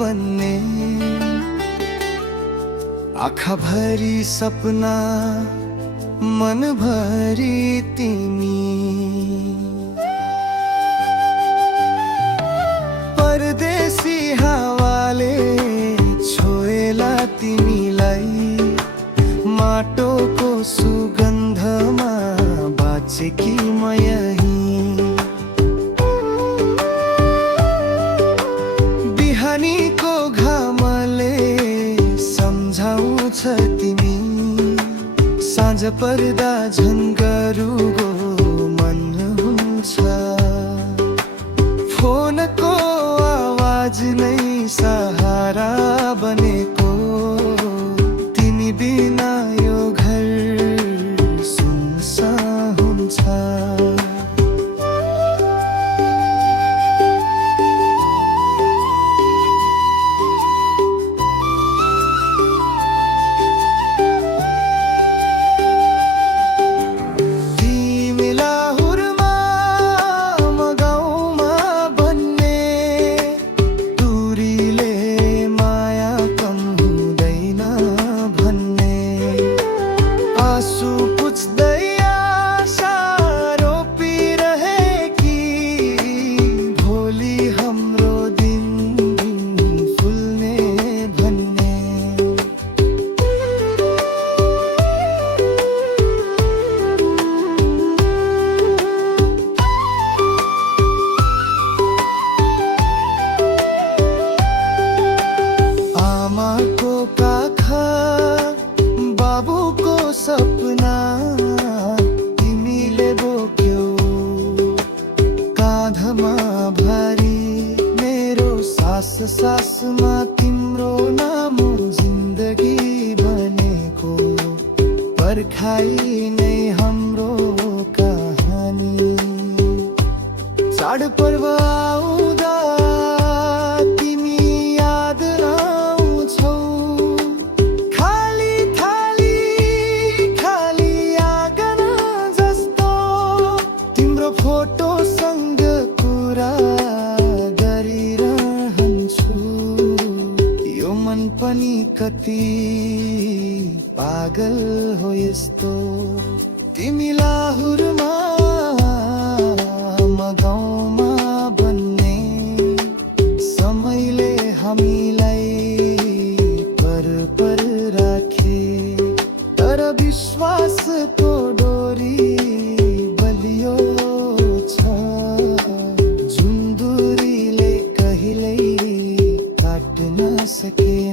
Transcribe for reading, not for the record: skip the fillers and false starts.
बन्ने आँखा भरी सपना मन भरी तिमी परदेशी हावाले छोएला तिमीलाई माटोको सुगन्धमा बाँचेकी म यही बिहानीको घामले सम्झाउँछ तिमी साँझ पर्दा झन्गरुगो मन हुन्छ फोनको आवाज नै सहारा बनेको तिमी बिना यो घर सुनसान हुन्छ बाबुको सपना तिमीले बोक्यौ काँधमा भारी मेरो सास सासमा तिम्रो नाम जिन्दगी बनेको पर्खाइ नै हाम्रो कहानी चाडपर्व आउँदा फोटोसँग कुरा गरिरहन्छु यो मन पनि कति पागल हो यस्तो तिमी लाहुरमा म गाउँमा बन्ने समयले हामीलाई पर राखे तर विश्वासको डोरी बलियो जुन दूरीले कहिल्यै काट्न सके